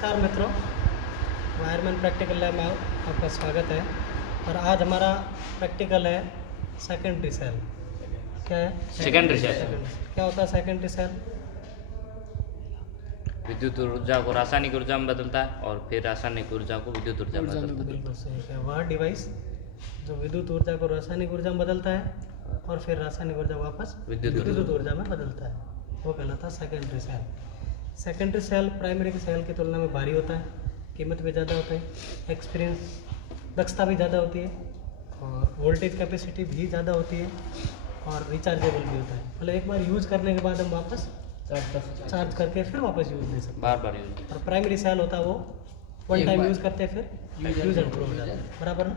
नमस्कार मित्रों, wireman practical lab में आपका स्वागत है। और आज हमारा प्रैक्टिकल है सेकेंडरी सेल। क्या है सेकेंडरी सेल? क्या होता है सेकेंडरी सेल? विद्युत ऊर्जा को रासायनिक ऊर्जा में बदलता है और फिर रासायनिक ऊर्जा को विद्युत ऊर्जा में बदलता है। बिल्कुल सही है। वह डिवाइस जो विद्युत ऊर्जा को रासायनिक ऊर्जा में बदलता है और फिर रासायनिक ऊर्जा वापस विद्युत ऊर्जा में बदलता है, वो कहलाता है secondary cell. Secondary cell primary cell की तुलना में भारी होता है, कीमत भी ज़्यादा होता है, एक्सपीरियंस दक्षता भी ज़्यादा होती है और वोल्टेज कैपेसिटी भी ज़्यादा होती है और रिचार्जेबल भी होता है। मतलब एक बार यूज़ करने के बाद हम वापस चार्ज करके फिर वापस यूज़ ले सकते हैं, बार बार यूज। और प्राइमरी सेल होता है वो वन टाइम यूज़ करते हैं फिर यूज एंड थ्रो हो जाता है, बराबर ना।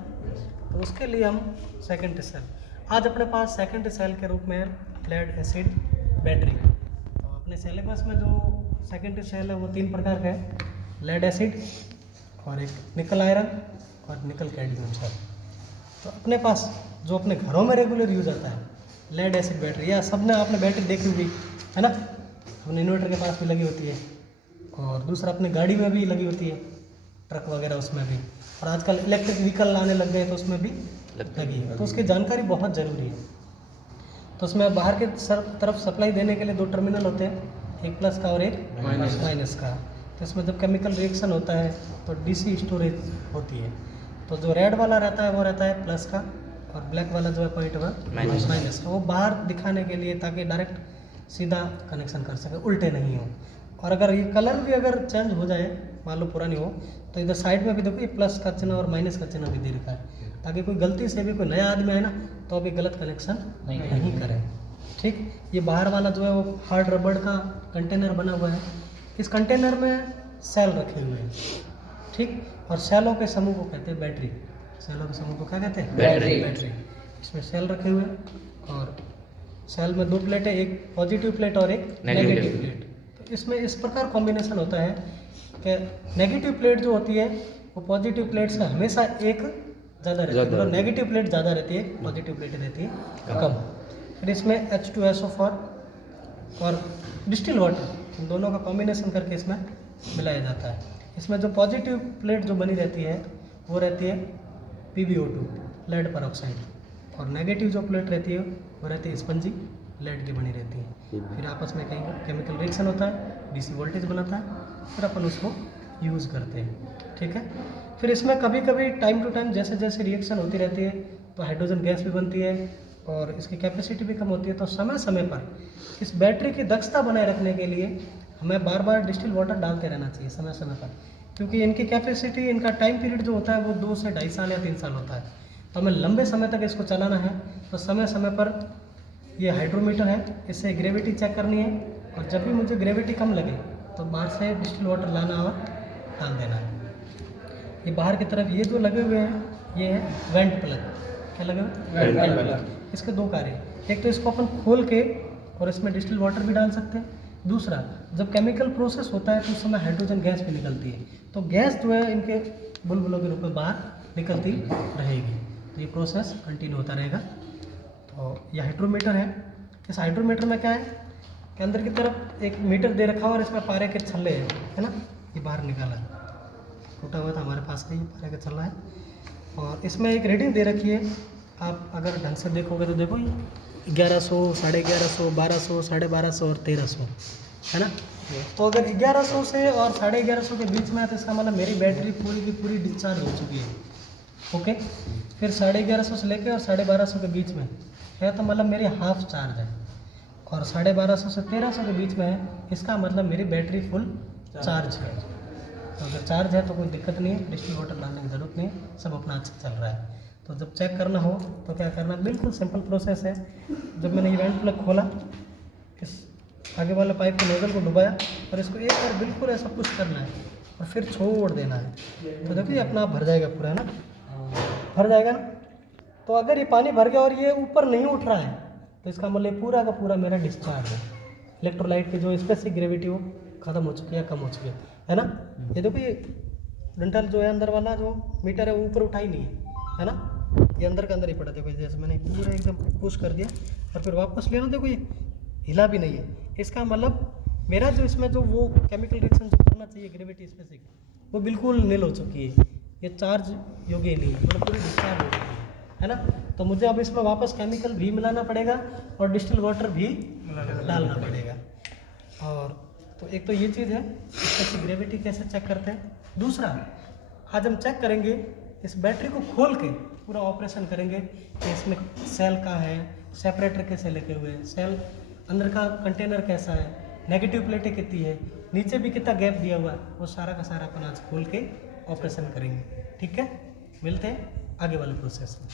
तो उसके लिए हम सेकेंडरी सेल, आज अपने पास सेकेंडरी सेल के रूप में लेड एसिड बैटरी। तो अपने सिलेबस में जो सेकेंडरी सेल है वो 3 प्रकार का है, लेड एसिड और एक निकल आयरन और निकल कैडमियम सेल। तो अपने पास जो अपने घरों में रेगुलर यूज आता है लेड एसिड बैटरी, या सबने आपने बैटरी देखी होगी है ना, अपने इन्वर्टर के पास भी लगी होती है और दूसरा अपने गाड़ी में भी लगी होती है, ट्रक वगैरह उसमें भी, और आजकल इलेक्ट्रिक व्हीकल आने लग गए तो उसमें भी लगी है। तो उसकी जानकारी बहुत ज़रूरी है। तो उसमें बाहर के तरफ सप्लाई देने के लिए 2 टर्मिनल होते हैं, एक प्लस का और एक माइनस का। तो इसमें जब केमिकल रिएक्शन होता है तो डीसी स्टोरेज होती है। तो जो रेड वाला रहता है वो रहता है प्लस का और ब्लैक वाला जो है पॉइंट वह माइनस का, वो बाहर दिखाने के लिए ताकि डायरेक्ट सीधा कनेक्शन कर सके, उल्टे नहीं हो। और अगर ये कलर भी अगर चेंज हो जाए, मान लो पुरानी हो, तो इधर साइड में भी देखो ये प्लस का चिन्ह और माइनस का चिन्ह भी दे रखा है, ताकि कोई गलती से भी कोई नया आदमी आए ना तो अभी गलत कनेक्शन नहीं करे। ठीक, ये बाहर वाला जो है वो हार्ड रबड़ का कंटेनर बना हुआ है, इस कंटेनर में सेल रखे हुए हैं। ठीक, और सेलों के समूह को कहते हैं बैटरी। सेलों के समूह को क्या कहते हैं? बैटरी। इसमें सेल रखे हुए हैं और सेल में 2 प्लेट है, एक पॉजिटिव प्लेट और एक नेगेटिव प्लेट। तो इसमें इस प्रकार कॉम्बिनेशन होता है कि नेगेटिव प्लेट जो होती है वो पॉजिटिव प्लेट से हमेशा एक ज़्यादा रहती है, मतलब नेगेटिव प्लेट ज़्यादा रहती है, पॉजिटिव प्लेट रहती है कम। फिर इसमें H2SO4 और डिस्टिल वाटर, इन दोनों का कॉम्बिनेशन करके इसमें मिलाया जाता है। इसमें जो पॉजिटिव प्लेट जो बनी रहती है वो रहती है PbO2 लेड परऑक्साइड, और नेगेटिव जो प्लेट रहती है वो रहती है स्पंजी लेड की बनी रहती है। फिर आपस में कहीं केमिकल रिएक्शन होता है, डीसी वोल्टेज बनाता है, फिर अपन उसको यूज़ करते हैं। ठीक है, फिर इसमें कभी कभी टाइम टू टाइम जैसे जैसे रिएक्शन होती रहती है तो हाइड्रोजन गैस भी बनती है और इसकी कैपेसिटी भी कम होती है। तो समय समय पर इस बैटरी की दक्षता बनाए रखने के लिए हमें बार बार डिस्टिल वाटर डालते रहना चाहिए समय समय पर, क्योंकि इनकी कैपेसिटी, इनका टाइम पीरियड जो होता है वो 2 से 2.5 साल या 3 साल होता है। तो हमें लंबे समय तक इसको चलाना है तो समय समय पर ये हाइड्रोमीटर है, इससे ग्रेविटी चेक करनी है, और जब भी मुझे ग्रेविटी कम लगे तो बाहर से डिस्टिल वाटर लाना और डाल देना है। ये बाहर की तरफ ये जो लगे हुए हैं ये है वेंट प्लग। क्या लगे हुए? Went plug. इसके 2 कार्य, एक तो इसको अपन खोल के और इसमें डिस्टिल वाटर भी डाल सकते हैं, दूसरा जब केमिकल प्रोसेस होता है तो उस समय हाइड्रोजन गैस भी निकलती है, तो गैस जो है इनके बुलबुलों के रूप में बाहर निकलती रहेगी, तो ये प्रोसेस कंटिन्यू होता रहेगा। तो ये हाइड्रोमीटर है। इस हाइड्रोमीटर में क्या है कि अंदर की तरफ एक मीटर दे रखा हुआ और इसमें पारे के छल्ले हैं, है ना, ये बाहर निकाला है, टूटा हुआ था हमारे पास का, ये पारे का छल्ला है, और इसमें एक रीडिंग दे रखी है। आप अगर ढंग से देखोगे तो देखो ये 1100, 1150, 1200, 1250 और 1300 है ना। तो अगर 1100 से और 1150 के बीच में है तो इसका मतलब मेरी बैटरी पूरी की पूरी डिस्चार्ज हो चुकी है। ओके, फिर 1150 से लेके और 1250 के बीच में है तो मतलब मेरी हाफ चार्ज है, और 1250 से 1300 के बीच में है, इसका मतलब मेरी बैटरी फुल चार्ज है। तो अगर चार्ज है तो कोई दिक्कत नहीं है, डिस्टिल वाटर डालने की ज़रूरत नहीं है, सब अपना अच्छा चल रहा है। तो जब चेक करना हो तो क्या करना, बिल्कुल सिंपल प्रोसेस है। जब मैंने ये वेंट प्लग खोला, इस आगे वाले पाइप के नोजल को डुबाया और इसको एक बार बिल्कुल ऐसा पुश करना है और फिर छोड़ देना है, तो देखिए अपना आप भर जाएगा पूरा, है ना, भर जाएगा ना। तो अगर ये पानी भर गया और ये ऊपर नहीं उठ रहा है तो इसका मतलब पूरा का पूरा मेरा डिस्चार्ज है, इलेक्ट्रोलाइट की जो स्पेसिफिक ग्रेविटी वो ख़त्म हो चुकी है, कम हो चुकी है ना। ये देखो ये डंठल जो है अंदर वाला जो मीटर है वो ऊपर उठा ही नहीं है ना, ये अंदर का अंदर ही पड़ा। देखो जैसे मैंने पूरा एकदम पुश कर दिया और फिर वापस लिया ना, देखो ये हिला भी नहीं है, इसका मतलब मेरा जो इसमें जो वो केमिकल रिएक्शन जो करना होना चाहिए ग्रेविटी स्पेसिफिक, वो बिल्कुल नील हो चुकी है, ये चार्ज योग्य नहीं है, मतलब पूरी डिस्चार्ज हो चुकी है ना। तो मुझे अब इसमें वापस केमिकल भी मिलाना पड़ेगा और डिस्टिल वाटर भी डालना पड़ेगा। और तो एक तो ये चीज़ है, इसकी ग्रेविटी कैसे चेक करते हैं। दूसरा, आज हम चेक करेंगे इस बैटरी को खोल के पूरा ऑपरेशन करेंगे कि इसमें सेल का है, सेपरेटर कैसे लगे हुए हैं, सेल अंदर का कंटेनर कैसा है, नेगेटिव प्लेटें कितनी है, नीचे भी कितना गैप दिया हुआ है, वो सारा का सारा अपन आज खोल के ऑपरेशन करेंगे। ठीक है, मिलते हैं आगे वाले प्रोसेस में।